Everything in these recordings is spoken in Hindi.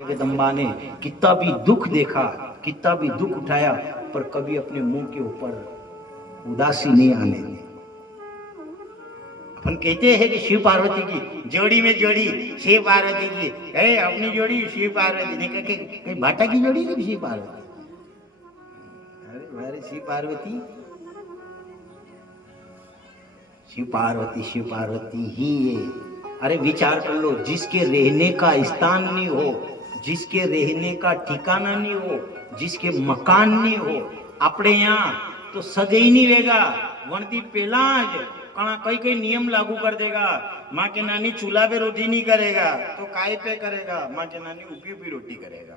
जगदम्बा ने कितना भी दुख देखा, कितना भी दुख उठाया, पर कभी अपने मुंह के ऊपर उदासी नहीं आने दी। अपन कहते हैं कि शिव पार्वती की जोड़ी में जोड़ी शिव पार्वती की है, अपनी जोड़ी शिव पार्वती ने कहीं भाटा की जोड़ी है शिव पार्वती। अरे हमारे शिव पार्वती शिव पार्वती ही है। अरे विचार कर लो, जिसके रहने का स्थान नहीं हो, जिसके रहने का ठिकाना नहीं हो, जिसके मकान नहीं हो, अपने यहाँ तो सगई नहीं रहेगा। वनती पहला कई कई नियम लागू कर देगा। माँ के नानी चूल्हा पे रोटी नहीं करेगा तो काय पे करेगा, माँ के नानी ऊपी ऊपी रोटी करेगा।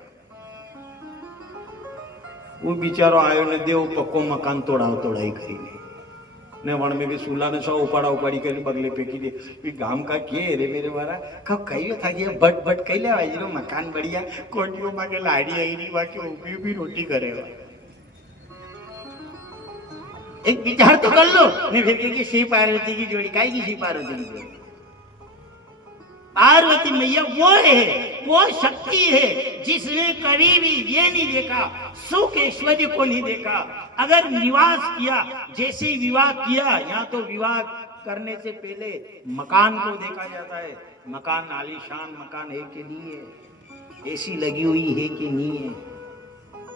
वो बिचारो आयो ने देव पक्को मकान तोड़ाई करी ने वण में भी सूला ने सौ उपाड़ी कर बगले फेंकी दे। गांव का के रे मेरे वाला कब कही था कि बट कही ले भाई रो मकान बढ़िया कोटियों मां के लाड़ी आई नहीं बाकी ऊपी ऊपी रोटी करेगा। एक विचार तो कर लो। ने फिर के शिव पार्वती की जोड़ी काई की शिव पार्वती की जोड़ी? पार्वती मैया वो है, वो शक्ति है जिसने कभी भी ये नहीं देखा, सुख ऐश्वर्य को नहीं देखा। अगर निवास किया, जैसे विवाह किया, यहाँ तो विवाह करने से पहले मकान को देखा जाता है। मकान आलीशान मकान है कि नहीं है, एसी लगी हुई है कि नहीं है।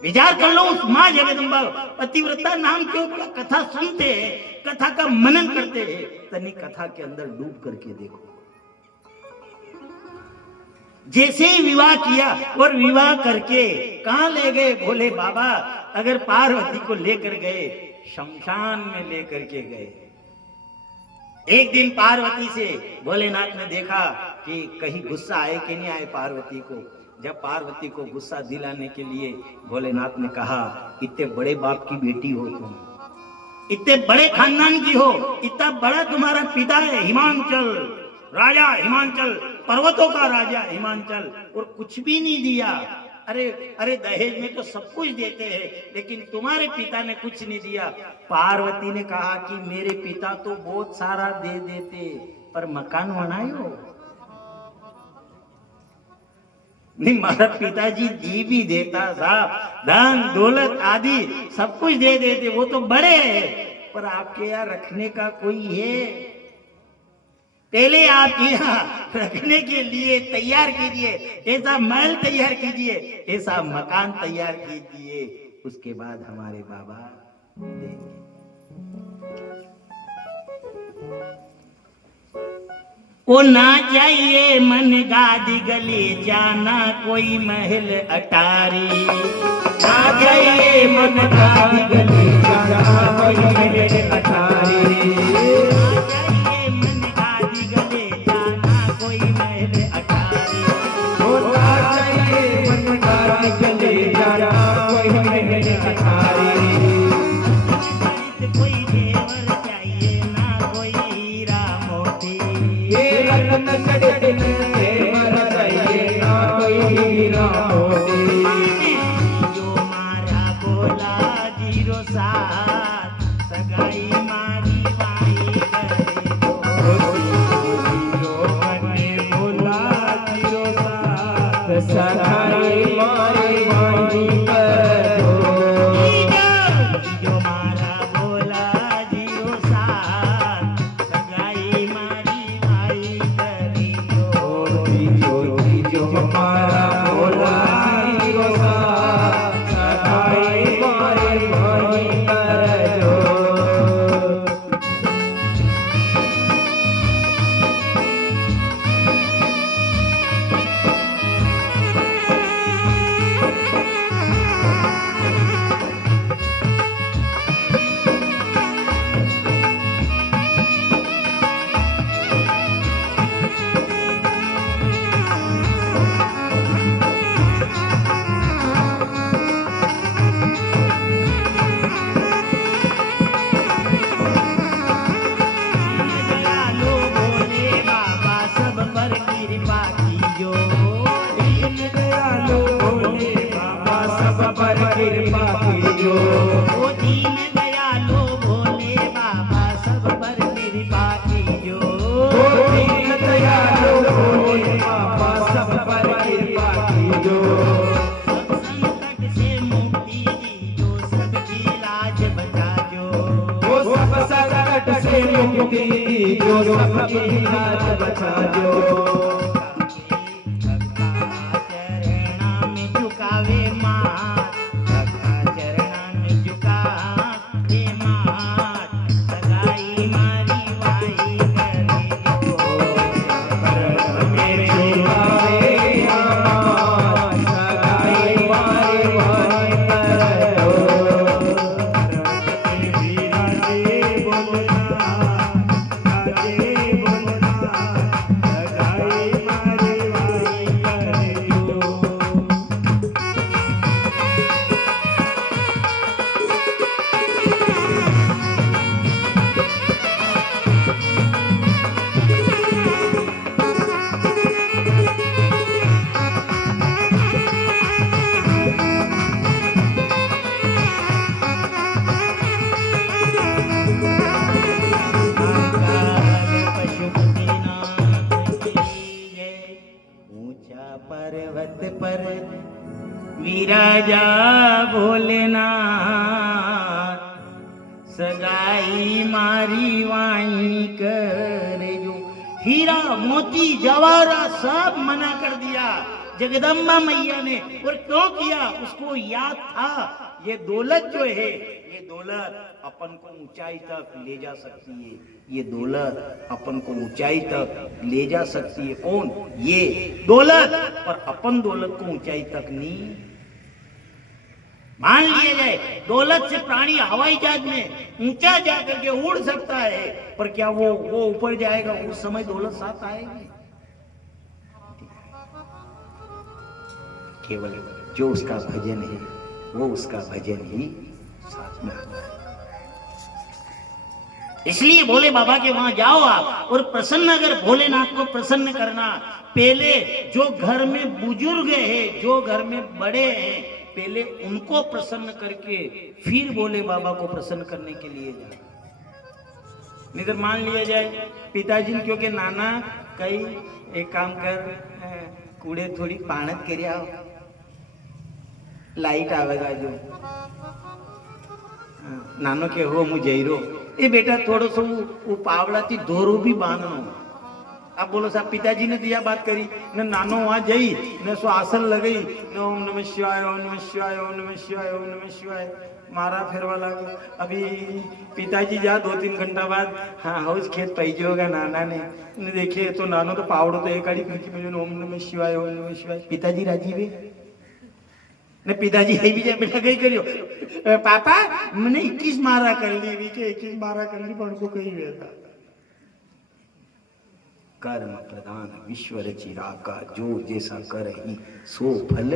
विचार कर लो, उस माँ जगदम्बा पतिव्रता नाम के ऊपर कथा सुनते हैं, कथा का मनन करते हैं, तनी कथा के अंदर डूब करके देखो। जैसे ही विवाह किया और विवाह करके कहां ले गए भोले बाबा? अगर पार्वती को लेकर गए, शमशान में लेकर के गए। एक दिन पार्वती से भोलेनाथ ने देखा कि कहीं गुस्सा आए कि नहीं आए पार्वती को। जब पार्वती को गुस्सा दिलाने के लिए भोलेनाथ ने कहा, इतने बड़े बाप की बेटी हो तुम, इतने बड़े खानदान की हो, इतना बड़ा तुम्हारा पिता है हिमांचल, राजा हिमांचल, पर्वतों का राजा हिमांचल, और कुछ भी नहीं दिया। अरे दहेज में तो सब कुछ देते हैं, लेकिन तुम्हारे पिता ने कुछ नहीं दिया। पार्वती ने कहा कि मेरे पिता तो बहुत सारा दे देते, पर मकान बनायो नहीं। मारा पिताजी दी भी देता साहब, धन दौलत आदि सब कुछ दे देते, वो तो बड़े हैं, पर आपके यहाँ रखने का कोई है? पहले आप यहाँ रखने के लिए तैयार कीजिए, ऐसा महल तैयार कीजिए, ऐसा मकान तैयार कीजिए, उसके बाद हमारे बाबा देंगे। वो ना चाहिए मन गादी गली जाना कोई महल अटारी, ना चाहिए मन गादी गली जाना कोई महल अटारी, संकट से मुक्ति दी जो सबकी लाज बचा जो सब संकट से मुक्ति दी जो सबकी लाज बचा जो चरणा में झुकावे मात चरणा में झुकावे मात सगाई मारी वाई करे जो मेरे झुकावे मात सगाई मारी वाई करो ऊंचा पर्वत पर विराजा भोलेनाथ सगाई मारी वाई करे जो हीरा मोती जवाहरात सब मना कर दिया जगदम्बा मैया ने। और क्यों किया? उसको याद था ये दौलत जो है ये दौलत अपन को ऊंचाई तक ले जा सकती है, ये दौलत अपन को ऊंचाई तक ले जा सकती है। कौन? ये दौलत। पर अपन दौलत को ऊंचाई तक नहीं। मान लिया जाए दौलत से प्राणी हवाई जहाज में ऊंचा जा करके उड़ सकता है, पर क्या वो ऊपर जाएगा? उस समय दौलत साथ आएगी? केवल जो उसका भजन है वो उसका भजन ही साथ में आता है। इसलिए भोले बाबा के वहां जाओ आप और प्रसन्न, अगर भोलेनाथ को प्रसन्न करना, पहले जो घर में बुजुर्ग है, जो घर में बड़े हैं, पहले उनको प्रसन्न करके फिर भोले बाबा को प्रसन्न करने के लिए जाओ। नहीं तो मान लिया जाए पिताजी ने क्योंकि नाना कई एक काम कर कूड़े थोड़ी पाणत कर आओ, लाइट आवेगा जो नानो के हो मुझे रो ए बेटा थोड़ो सो वो पावड़ा थी दोरो भी बांधनो। अब बोलो साहब पिताजी ने दिया बात करी न नानो वहां जई न सो आसन लगई न ओम नमः शिवाय ओम नमः शिवाय ओम नमः शिवाय ओम नमः शिवाय मारा फेरवा लगा। अभी पिताजी जा 2-3 घंटा बाद हाँ हाउस खेत पैजे होगा नाना ने देखिए तो नानो तो पावड़ो तो एक आड़ी खिड़की में ओम नमः शिवाय ओम नमः शिवाय। पिताजी राजी वे ने पिताजी है भी जाए बेटा कहीं करियो पापा मैंने 21 मारा कर ली भी के 21 मारा कर ली पर को कहीं रहता। कर्म प्रधान विश्व रचिरा का जो जैसा करही सो फल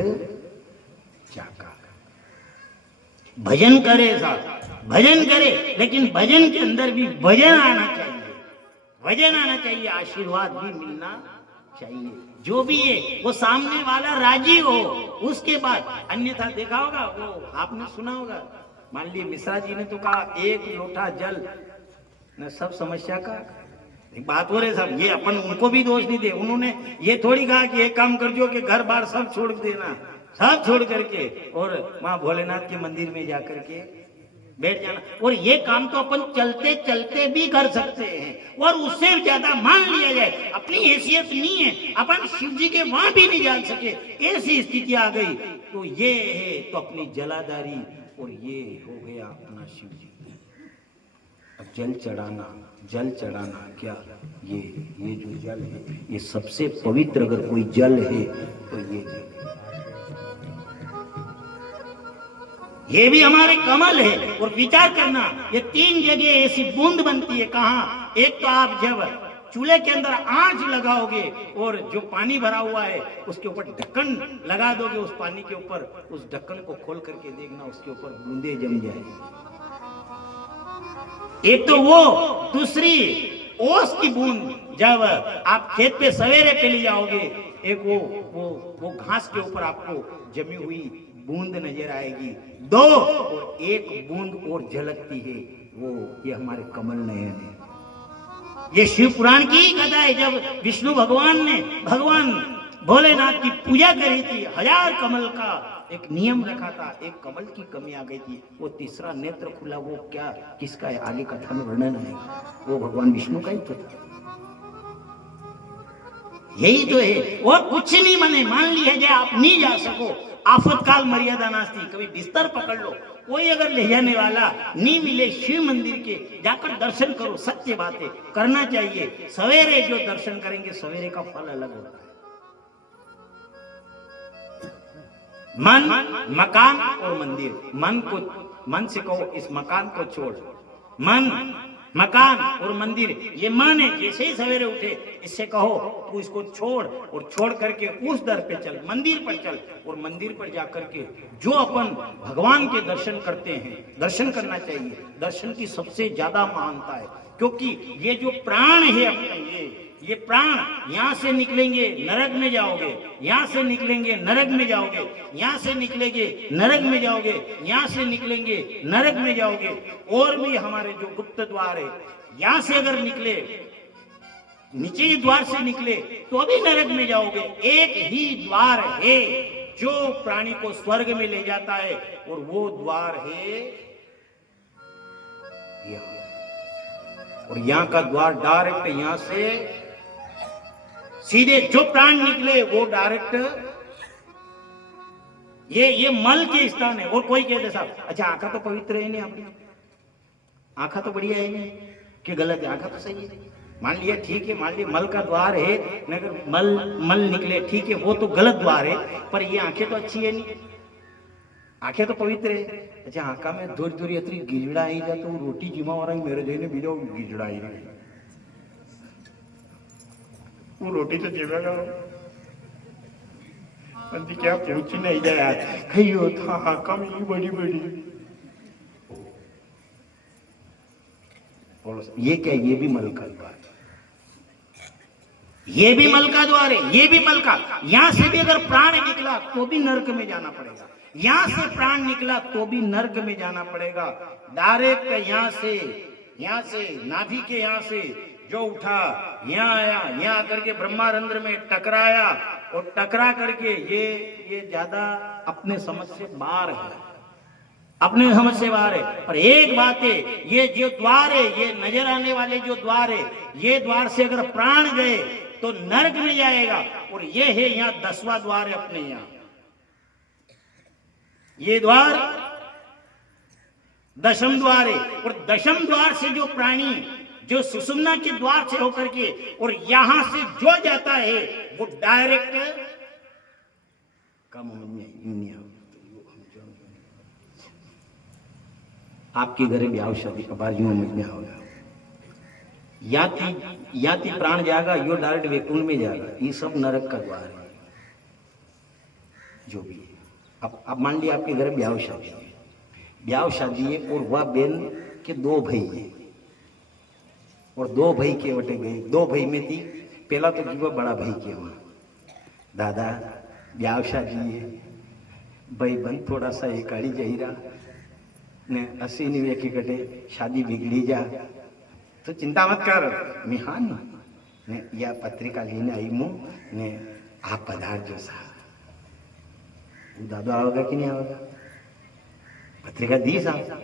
जाका। भजन करे साहब भजन करे, लेकिन भजन के अंदर भी भजन आना चाहिए, भजन आना चाहिए, आशीर्वाद भी मिलना चाहिए। जो भी है वो सामने वाला राजी हो, उसके बाद। अन्यथा देखा होगा वो आपने सुना होगा, मान लीजिए मिश्रा जी ने तो कहा 1 लोटा जल न सब समस्या का एक बात हो रहे साहब। ये अपन उनको भी दोष नहीं दे, उन्होंने ये थोड़ी कहा कि एक काम कर जो कि घर बार सब छोड़ देना, सब छोड़ करके और वहां भोलेनाथ के मंदिर में जाकर के बैठ जाना। और ये काम तो अपन चलते चलते भी कर सकते हैं। और उससे ज्यादा मान लिया जाए अपनी हैसियत नहीं है, अपन शिव जी के वहां भी नहीं जा सके, ऐसी स्थिति आ गई तो ये है तो अपनी जलाधारी और ये हो गया अपना शिव जी। अब जल चढ़ाना क्या, ये जो जल है ये सबसे पवित्र अगर कोई जल है तो ये जल, ये भी हमारे कमल है। और विचार करना ये 3 जगह ऐसी बूंद बनती है। कहाँ? एक तो आप जब चूल्हे के अंदर आंच लगाओगे और जो पानी भरा हुआ है उसके ऊपर ढक्कन लगा दोगे, उस पानी के ऊपर उस ढक्कन को खोल करके देखना उसके ऊपर बूंदे जम जाएगी। एक तो वो, दूसरी ओस की बूंद जब आप खेत पे सवेरे पे ले जाओगे, एक वो घास के ऊपर आपको जमी हुई बूंद नजर आएगी। 2 और 1 बूंद और झलकती है, वो ये हमारे कमल नयन है। ये शिव पुराण की कथा है। जब विष्णु भगवान भोलेनाथ की पूजा करी थी, 1000 कमल का एक नियम रखा था, एक कमल की कमी आ गई थी, वो तीसरा नेत्र खुला, वो क्या किसका है आगे कथा में वर्णन आएगा, वो भगवान विष्णु का ही तो था। यही तो है, और कुछ नहीं बने, मान लिया जाए आप नहीं जा सको, आफतकाल मर्यादा नास्ती, कभी बिस्तर पकड़ लो, कोई अगर ले जाने वाला नहीं मिले शिव मंदिर के, जाकर दर्शन करो, सत्य बात है, करना चाहिए। सवेरे जो दर्शन करेंगे सवेरे का फल अलग होता है। मन, मकान और मंदिर, मन से कहो इस मकान को छोड़, मन, मकान और मंदिर, ये मन है, जैसे ही सवेरे उठे इससे कहो तू इसको छोड़, और छोड़ करके उस दर पे चल, मंदिर पर चल, और मंदिर पर जाकर के जो अपन भगवान के दर्शन करते हैं, दर्शन करना चाहिए। दर्शन की सबसे ज्यादा महानता है, क्योंकि ये जो प्राण है अपने, ये प्राण यहां से निकलेंगे नरक में जाओगे, यहां से निकलेंगे नरक में जाओगे, यहां से निकलेंगे नरक में जाओगे, यहां से निकलेंगे नरक में जाओगे। और भी हमारे जो गुप्त द्वार है, यहां से अगर निकले, नीचे द्वार से निकले तो भी नरक में जाओगे। एक ही द्वार है जो प्राणी को स्वर्ग में ले जाता है, और वो द्वार है यहां। और यहां का द्वार डायरेक्ट यहां से सीधे जो प्राण निकले वो डायरेक्ट ये मल के स्थान है। और कोई कहते साहब अच्छा आंखा तो पवित्र है नहीं, आपकी आंखा तो बढ़िया है नहीं, कि गलत है? आंखा तो सही है, मान लिया ठीक है, मान लिया मल का द्वार है, अगर मल निकले ठीक है, वो तो गलत द्वार है, पर ये आंखें तो अच्छी है नहीं, आंखें तो पवित्र है। अच्छा आंखा में दूर दूर अतरी गिजड़ा आई जाए तो रोटी जिमा हो रहा है, मेरे देने बीजो गिजड़ा आई रही, वो रोटी तो जेवेगा, क्या पूछ नहीं जाए कहियो था आंखा में बड़ी बड़ी, ये क्या, ये भी मल का द्वार, ये भी मल का द्वार है, ये भी मल का। यहां से भी अगर प्राण निकला तो भी नरक में जाना पड़ेगा, यहां से प्राण निकला तो भी नरक में जाना पड़ेगा। डायरेक्ट यहां से नाभि के यहां से जो उठा, यहां आया, यहां आकर के ब्रह्मारंध्र में टकराया, और टकरा करके ये ज्यादा अपने समझ से बाहर है, अपने समझ से बाहर है। पर एक बात है, ये जो द्वार है, ये नजर आने वाले जो द्वार है, ये द्वार से अगर प्राण गए तो नरक में जाएगा। और ये है यहाँ 10वां द्वार है अपने यहाँ, ये द्वार 10म द्वार है। और 10म द्वार से जो प्राणी जो सुषुम्ना के द्वार से होकर के और यहां से जो जाता है वो डायरेक्ट कम आपके घरे ब्याह शादी का बार यूं में होगा, याति प्राण जाएगा, यो डायरेक्ट वैकुंठ में जाएगा। ये सब नरक का द्वार है जो भी है। अब मान लिया आपके घर ब्याह शादी है और वह बहन के 2 भाई है, और 2 भाई के वटे गए, 2 भाई में थी, पहला तो जीवा बड़ा भाई के वहां, दादा ब्याह शादी है, भाई बन थोड़ा सा एकाड़ी जहीरा ने 80 निवे के कटे शादी बिगड़ी जा, तो चिंता मत कर, मैं हाँ ने या पत्रिका लेने आई हूँ ने आप पधार जो साहब, दादा आवेगा कि नहीं आवेगा? पत्रिका दी साहब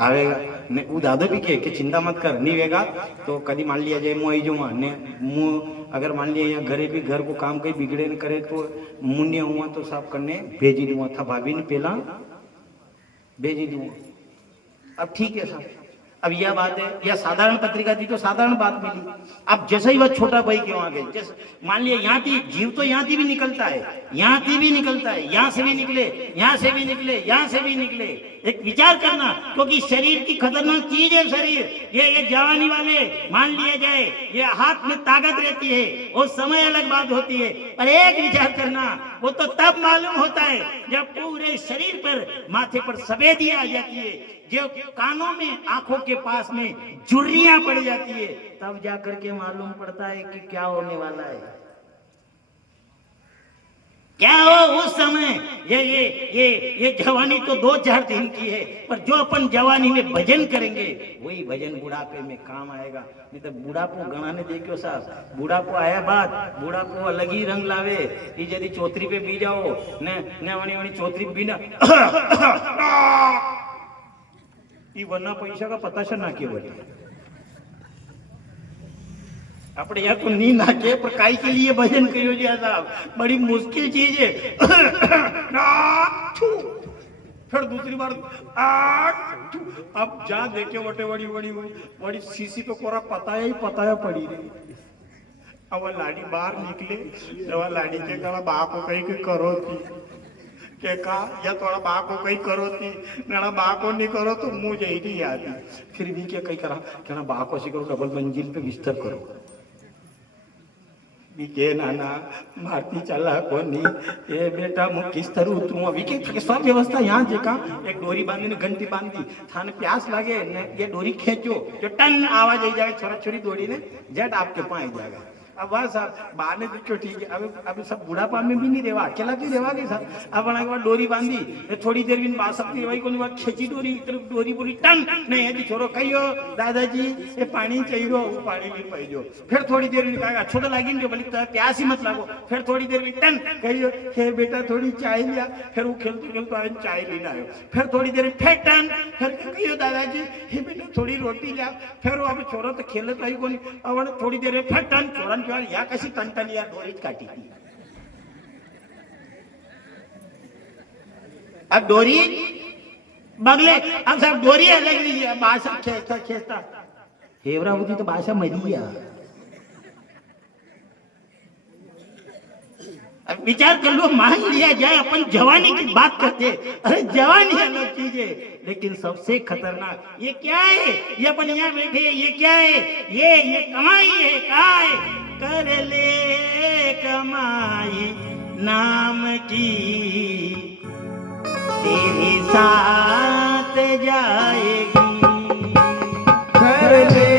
आवेगा ने वो दादो भी के चिंता मत कर, नहीं वेगा तो कभी मान लिया जाए मुँह आई जो ने मुँह अगर मान लिया यहाँ घरे भी घर को काम कहीं बिगड़े न करे तो मुन्ने हुआ तो साफ करने भेजी दूंगा था, भाभी ने पहला भेजी दूंगा। अब ठीक है साहब, अब यह बात है, यह साधारण पत्रिका थी तो साधारण बात मिली। अब जैसे ही वह छोटा भाई के वहां गए, जैसे मान लिया यहाँ थी जीव तो यहाँ थी भी निकलता है, यहाँ थी भी निकलता है, यहाँ से भी निकले, यहाँ से भी निकले, यहाँ से भी निकले। एक विचार करना, क्योंकि शरीर की खतरनाक चीज है शरीर। ये जवानी वाले मान लिया जाए ये हाथ में ताकत रहती है और समय अलग बात होती है, पर एक विचार करना वो तो तब मालूम होता है जब पूरे शरीर पर माथे पर सफेदी आ जाती है, जो कानों में आंखों के पास में झुर्रियां पड़ जाती है, तब जाकर के मालूम पड़ता है कि क्या होने वाला है। क्या हो उस समय ये जवानी तो 2-4 दिन की है, पर जो अपन जवानी में भजन करेंगे वही भजन बुढ़ापे में काम आएगा। नहीं तो बुढ़ापो गणाने देखो साहब, बुढ़ापो आया बात, बुढ़ापो अलग ही रंग लावे। ये यदि चौतरी पे बी जाओ ने वणी चौतरी बी ना ये वरना पैसा का पता से ना के बोले अपने यहाँ को नींद नाके पर काई के लिए भजन करो जी साहब, बड़ी मुश्किल चीज है। फिर दूसरी बार अब जा देखे वटे बड़ी बड़ी बड़ी सीसी पे कोरा पताया पड़ी रही। अब लाडी बाहर निकले, लाडी के कहा बा को कहीं के करो थी के कहा या थोड़ा बा को कहीं करो थी ना बा को नहीं करो तो मुझे ही नहीं आती। फिर भी क्या कहीं करा कहना बा को सी करो, डबल मंजिल पे बिस्तर करो। के नाना भारती चला कोनी ये बेटा मु किस तरह उतरू अभी के सब व्यवस्था यहाँ देखा। एक डोरी बांधी ने घंटी बांधी थाने प्यास लगे ने ये डोरी खींचो जो टन आवाज आई जाए, छोरा छोरी डोरी ने जट आपके पाए जाएगा। अब वह साहब बाहर ने देखो ठीक है, अब सब बुढ़ापा में भी नहीं रेवा, अकेला क्यों रेवा के साहब। अब बना के बाद डोरी बांधी थोड़ी देर भी बात सकती भाई को बात खींची डोरी तरफ डोरी बोली टन नहीं है छोरो कहियो दादाजी ये पानी चाहिए वो पानी भी पाइजो। फिर थोड़ी देर में कहा छोटा लागी जो बोली प्यास ही मत लागो। फिर थोड़ी देर में टन कहियो हे बेटा थोड़ी चाय लिया। फिर वो खेलते खेलते आए चाय लेना आयो। फिर थोड़ी देर में फिर टन फिर कहियो दादाजी हे बेटा थोड़ी रोटी लिया। फिर वो अब छोरो तो खेले तो आई को अब थोड़ी देर में फिर टन छोरा या कशी टनटन या डोरीच काटी थी। अब डोरी बगले अब सब डोरी अलग ली है, बासा खींचता हेवरा होती तो बासा मरी। अब विचार कर लो, मान लिया जाए अपन जवानी की बात करते, अरे जवानी अलग चीज है, लेकिन सबसे खतरनाक ये क्या है, ये अपन यहाँ बैठे ये क्या है, ये कमाई है। क्या है कर ले कमाई नाम की तेरे साथ जाएगी। कर ले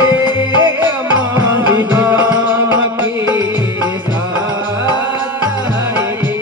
कमाई नाम की तेरे साथ जाएगी।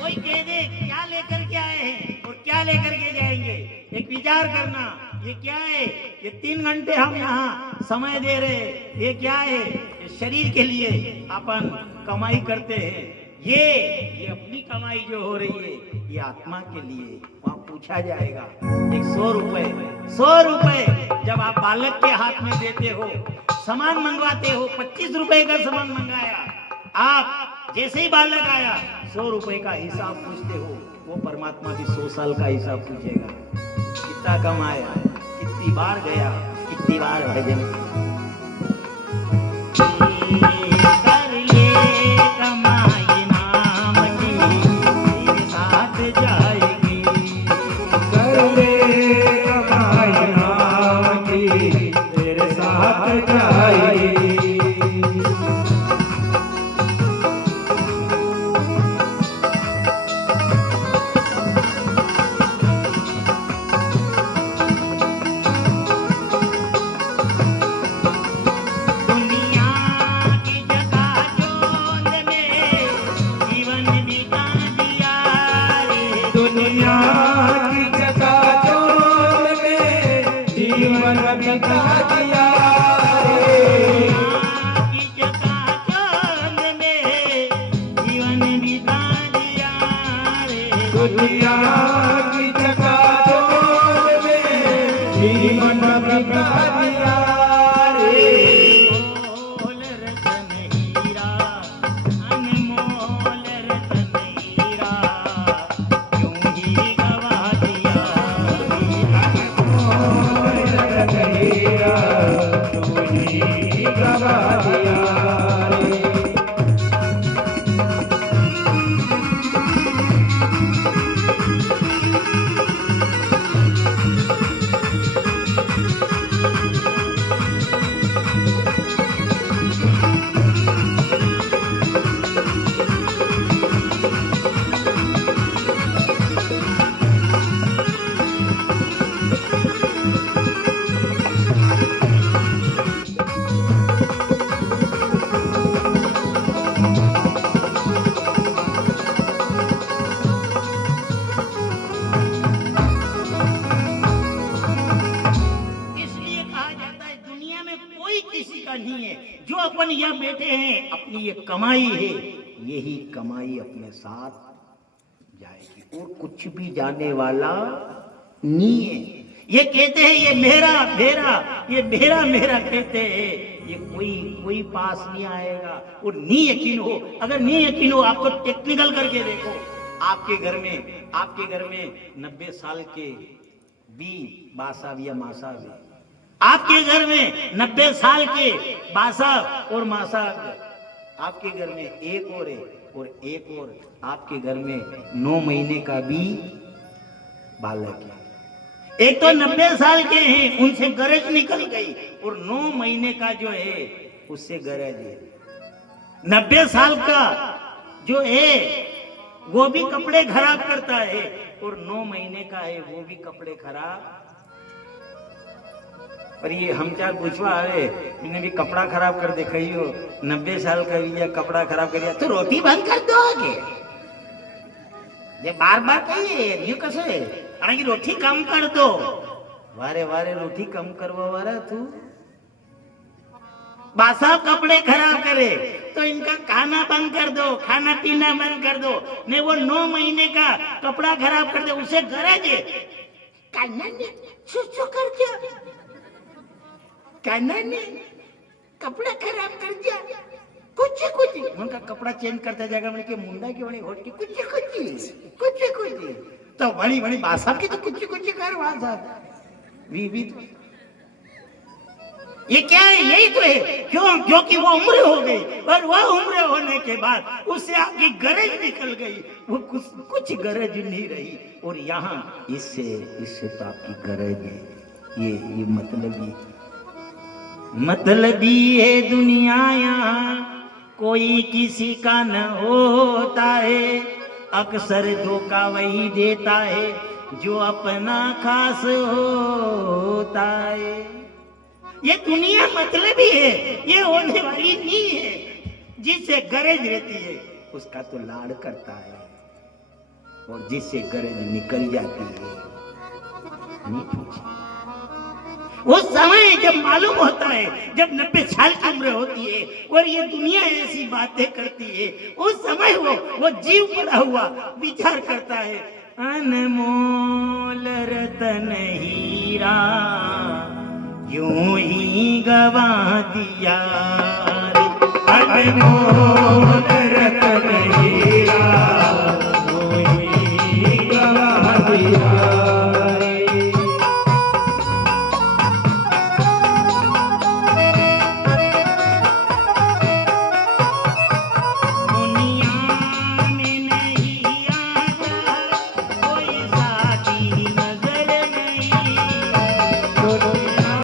मुश्किल विचार करना, ये क्या है, ये 3 घंटे हम यहाँ समय दे रहे, ये क्या है, ये शरीर के लिए अपन कमाई करते हैं, ये अपनी कमाई जो हो रही है ये आत्मा के लिए। वहाँ पूछा जाएगा एक 100 रुपए जब आप बालक के हाथ में देते हो, सामान मंगवाते हो, 25 रुपए का सामान मंगाया, आप जैसे ही बालक आया 100 रुपए का हिसाब पूछते हो, वो परमात्मा भी 100 साल का हिसाब पूछेगा। कितना कमाया, कितनी बार गया, कितनी बार भजन कर ले कमाई नाम की तेरे साथ जाएगी। कर ले कमाई नाम की तेरे साथ जाएगी। अपन यहाँ बैठे हैं, अपनी ये कमाई है, यही कमाई अपने साथ जाएगी और कुछ भी जाने वाला नहीं है। ये कहते हैं ये मेरा मेरा, ये मेरा मेरा कहते हैं, ये कोई पास नहीं आएगा। और नहीं यकीन हो, अगर नहीं यकीन हो आपको टेक्निकल करके देखो, आपके घर में 90 साल के भी बासाब या मासाब है, आपके घर में 90 साल के बासाब और मासाब, आपके घर में एक और है, और एक और आपके घर में 9 महीने का भी बालक है। एक तो 90 साल के हैं, उनसे गरज निकल गई, और 9 महीने का जो है उससे गरज है। 90 साल का जो है वो भी कपड़े खराब करता है, और 9 महीने का है वो भी कपड़े खराब। पर ये हम चार पूछवा आवे, मैंने भी कपड़ा खराब कर देखा ही हो, 90 साल का भी या कपड़ा खराब कर दिया तो रोटी बंद कर दो आगे। ये बार बार कहिए यू कैसे की रोटी कम कर दो, वारे वारे रोटी कम करवा वारा तू। बासा कपड़े खराब करे तो इनका खाना बंद कर दो, खाना पीना बंद कर दो। नहीं वो 9 महीने का कपड़ा खराब कर दे, उसे गरज है कर दिया, कपड़ा खराब कर दिया, कुछ उनका कपड़ा चेंज करता जाएगा, मैंने मुंडा की बड़ी घोट की कुछ तो बड़ी बड़ी बासा की तो कुछ कर वहां भी तो ये क्या है, यही तो है। क्यों? क्योंकि वो उम्र हो गई, और वह उम्र होने के बाद उससे आपकी गरज निकल गई, वो कुछ गरज नहीं रही। और यहाँ इससे तो आपकी गरज है। ये मतलबी है दुनिया, यहाँ कोई किसी का न होता है, अक्सर धोखा वही देता है जो अपना खास होता है। ये दुनिया मतलबी है, ये होने वाली नहीं है। जिससे गरज रहती है उसका तो लाड़ करता है, और जिससे गरज निकल जाती है नहीं पूछे। उस समय जब मालूम होता है, जब 90 साल की उम्र होती है और ये दुनिया ऐसी बातें करती है, उस समय वो जीव पड़ा हुआ विचार करता है, अनमोल रतन हीरा यूं ही गवा दिया रे, अनमोल